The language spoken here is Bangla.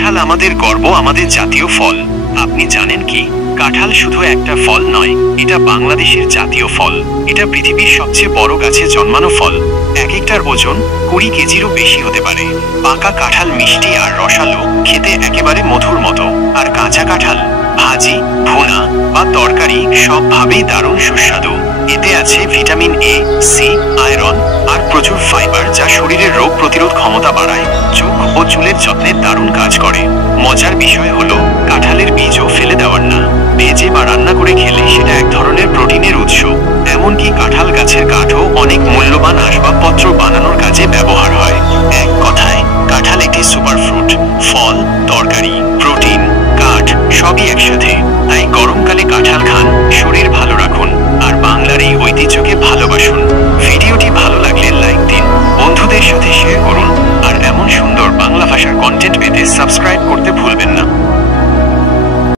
কাঁঠাল আমাদের গর্ব, আমাদের জাতীয় ফল। আপনি জানেন কি, কাঁঠাল শুধু একটা ফল নয়, এটা বাংলাদেশের জাতীয় ফল। এটা পৃথিবীর সবচেয়ে বড় গাছে জন্মানো ফল। এক একটার ওজন 20 কেজিরও বেশি হতে পারে। পাকা কাঁঠাল মিষ্টি আর রসালো, খেতে একেবারে মধুর মতো। আর কাঁচা কাঁঠাল ভাজি, ভুনা বা তরকারি সবভাবেই দারুণ সুস্বাদু। এতে আছে ভিটামিন এ, সি, আয়রন আর প্রচুর ফাইবার, যা শরীরের রোগ প্রতিরোধ ক্ষমতা বাড়ায়। চোখ ও চুলের যত্নে দারুণ কাজ করে। মজার বিষয় হলো, কাঁঠালের বীজও ফেলে দেওয়ার না। ভেজে বা রান্না করে খেলে সেটা এক ধরনের প্রোটিনের উৎস। এমনকি কাঁঠাল গাছের কাঠও অনেক মূল্যবান আসবাবপত্র বানানোর কাজে ব্যবহার হয়। এক কথায়, কাঁঠাল একটি সুপার ফ্রুট। ফল, তরকারি, প্রোটিন, কাঠ সবই একসাথে। তাই গরমকালে কাঁঠাল খান, শরীর ভালো রাখুন আর বাংলার এই ঐতিহ্যকে ভালোবাসুন। ভিডিওটি ভালো লাগলে লাইক দিন, বন্ধুদের সাথে শেয়ার করুন আর এমন সুন্দর বাংলা ভাষার কন্টেন্ট পেতে সাবস্ক্রাইব করতে ভুলবেন না।